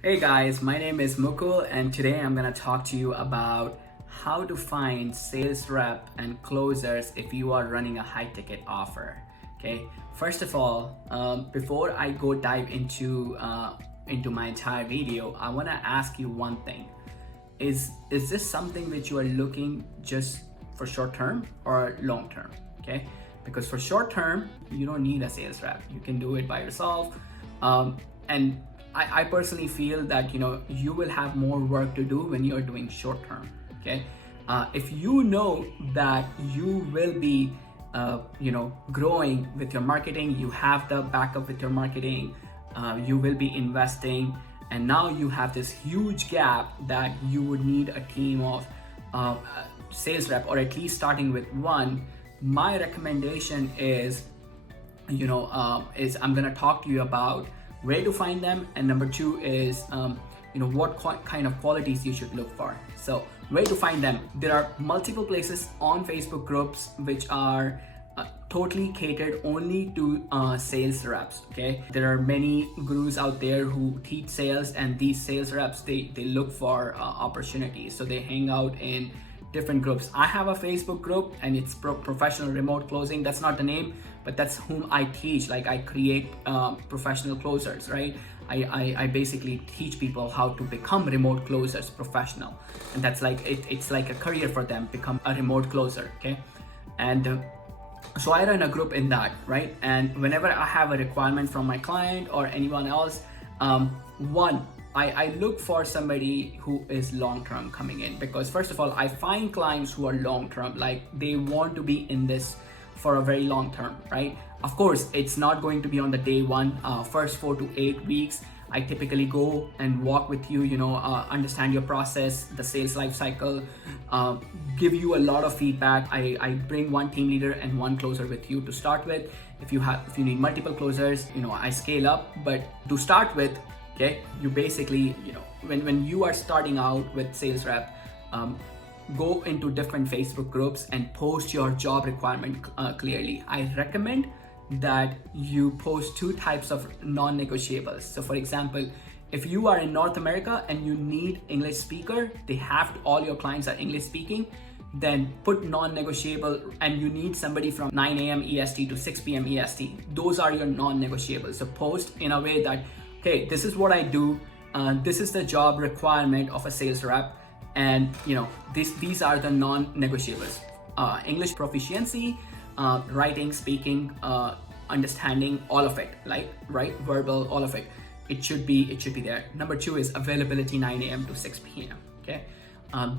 Hey guys, my name is Mukul and today I'm gonna talk to you about how to find sales rep and closers if you are running a high ticket offer. Okay, first of all, before I go dive into my entire video, I wanna ask you one thing. Is this something which you are looking just for short term or long term? Okay, because for short term, you don't need a sales rep. You can do it by yourself. And I personally feel that you will have more work to do when you're doing short term. Okay, if you know that you will be growing with your marketing, you have the backup with your marketing, you will be investing, and now you have this huge gap that you would need a team of sales rep, or at least starting with one. My recommendation is I'm gonna talk to you about where to find them, and number two is what kind of qualities you should look for. So where to find them, there are multiple places on Facebook groups which are totally catered only to sales reps. Okay, there are many gurus out there who teach sales, and these sales reps they look for opportunities, so they hang out in different groups. I have a Facebook group and it's professional remote closing. That's not the name, but that's whom I teach. Like, I create professional closers, right? I basically teach people how to become remote closers professional, and that's like it's like a career for them, become a remote closer. Okay, and so I run a group in that, right? And whenever I have a requirement from my client or anyone else, I look for somebody who is long-term coming in, because first of all, I find clients who are long-term, like they want to be in this for a very long term, right? Of course, it's not going to be on the day one. First 4 to 8 weeks, I typically go and walk with you, understand your process, the sales life cycle, give you a lot of feedback. I bring one team leader and one closer with you to start with. If you need multiple closers, I scale up. But to start with, okay, you basically, when you are starting out with sales rep, go into different Facebook groups and post your job requirement clearly. I recommend that you post 2 types of non-negotiables. So for example, if you are in North America and you need English speaker, all your clients are English speaking, then put non-negotiable, and you need somebody from 9 a.m. EST to 6 p.m. EST. Those are your non-negotiables. So post in a way that, hey, this is what I do. This is the job requirement of a sales rep. And these are the non-negotiables: English proficiency, writing, speaking, understanding, all of it, like right, verbal, all of it. It should be there. Number 2 is availability 9 a.m. to 6 p.m. Okay.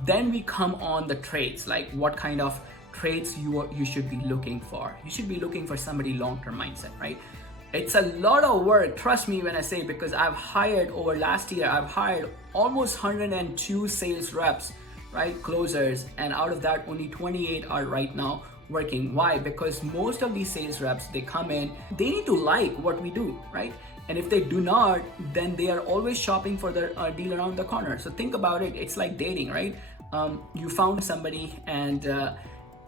Then we come on the traits, like what kind of traits you should be looking for. You should be looking for somebody long-term mindset, right? It's a lot of work, trust me when I say, because over last year, I've hired almost 102 sales reps, right, closers, and out of that, only 28 are right now working. Why? Because most of these sales reps, they come in, they need to like what we do, right? And if they do not, then they are always shopping for the deal around the corner. So think about it, it's like dating, right? You found somebody and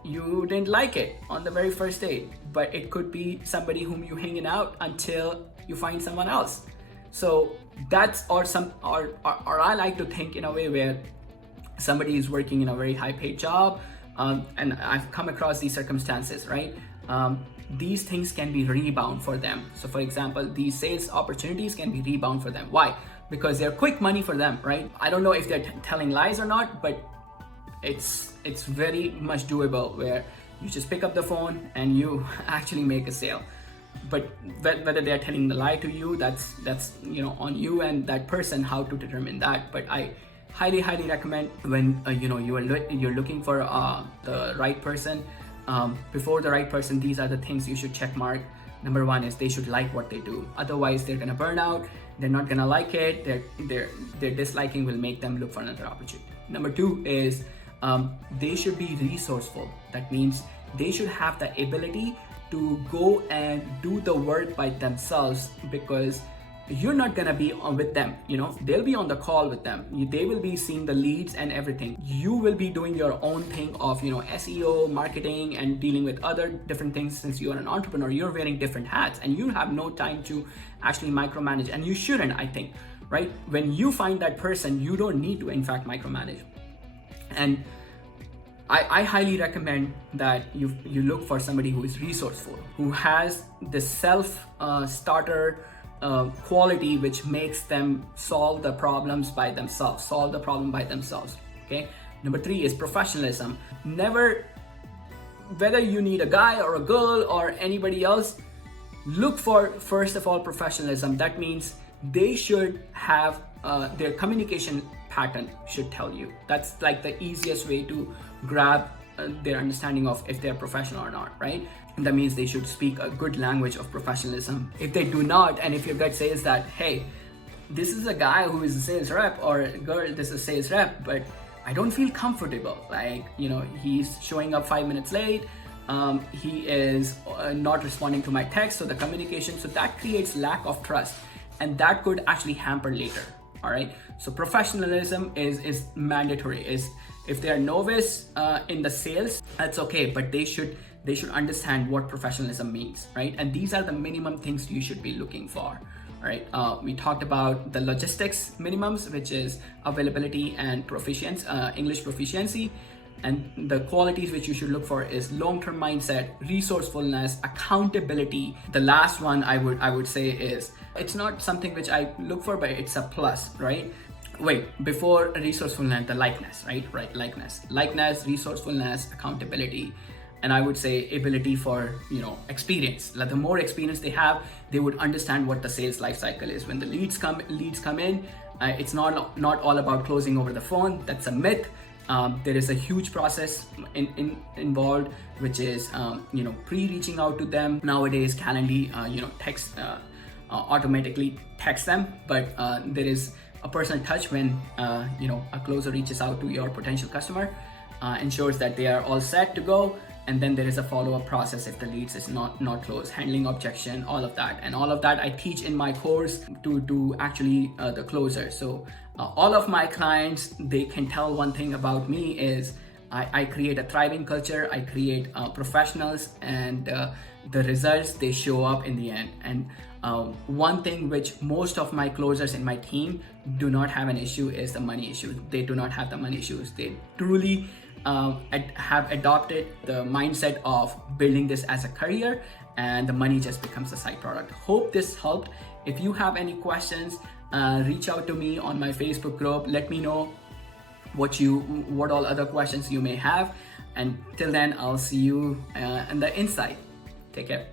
you didn't like it on the very first date, but it could be somebody whom you hanging out until you find someone else. So that's or I like to think in a way where somebody is working in a very high paid job, and I've come across these circumstances, right? These things can be rebound for them. So for example, these sales opportunities can be rebound for them. Why? Because they're quick money for them, right? I don't know if they're telling lies or not, but it's very much doable, where you just pick up the phone and you actually make a sale. But whether they're telling the lie to you, that's on you and that person how to determine that. But I highly recommend when you're looking for the right person. Before the right person, these are the things you should check mark. Number 1 is they should like what they do. Otherwise, they're gonna burn out. They're not gonna like it. Their disliking will make them look for another opportunity. Number 2 is they should be resourceful. That means they should have the ability to go and do the work by themselves, because you're not gonna be with them. They'll be on the call with them. They will be seeing the leads and everything. You will be doing your own thing of SEO, marketing, and dealing with other different things. Since you are an entrepreneur, you're wearing different hats and you have no time to actually micromanage, and you shouldn't, I think, right? When you find that person, you don't need to, in fact, micromanage. And I highly recommend that you look for somebody who is resourceful, who has the self-starter quality which makes them solve the problem by themselves. Okay. Number 3 is professionalism. Never, whether you need a guy or a girl or anybody else, look for, first of all, professionalism. That means they should have their communication pattern should tell you. That's like the easiest way to grab their understanding of if they're professional or not, right? And that means they should speak a good language of professionalism. If they do not, and if your gut says that, hey, this is a guy who is a sales rep, or a girl, this is a sales rep, but I don't feel comfortable. Like, he's showing up 5 minutes late. He is not responding to my text. So the communication, so that creates lack of trust, and that could actually hamper later. All right. So professionalism is mandatory. Is if they are novice in the sales, that's okay, but they should understand what professionalism means, right? And these are the minimum things you should be looking for. All right. We talked about the logistics minimums, which is availability and proficiency, English proficiency. And the qualities which you should look for is long-term mindset, resourcefulness, accountability. The last one I would say is, it's not something which I look for, but it's a plus, right? Wait, before resourcefulness, the likeness, right? Likeness, resourcefulness, accountability. And I would say ability for, experience. Like the more experience they have, they would understand what the sales life cycle is. When the leads come in, it's not all about closing over the phone. That's a myth. There is a huge process involved, which is pre-reaching out to them. Nowadays, Calendly text automatically text them, but there is a personal touch when a closer reaches out to your potential customer, ensures that they are all set to go, and then there is a follow-up process if the leads is not closed, handling objection, all of that. And all of that I teach in my course to actually the closer. So all of my clients, they can tell one thing about me is I create a thriving culture, I create professionals, and the results, they show up in the end. And one thing which most of my closers in my team do not have an issue is the money issue. They do not have the money issues. They truly have adopted the mindset of building this as a career, and the money just becomes a side product. Hope this helped. If you have any questions, reach out to me on my Facebook group. Let me know what all other questions you may have. And till then, I'll see you in the inside. Take care.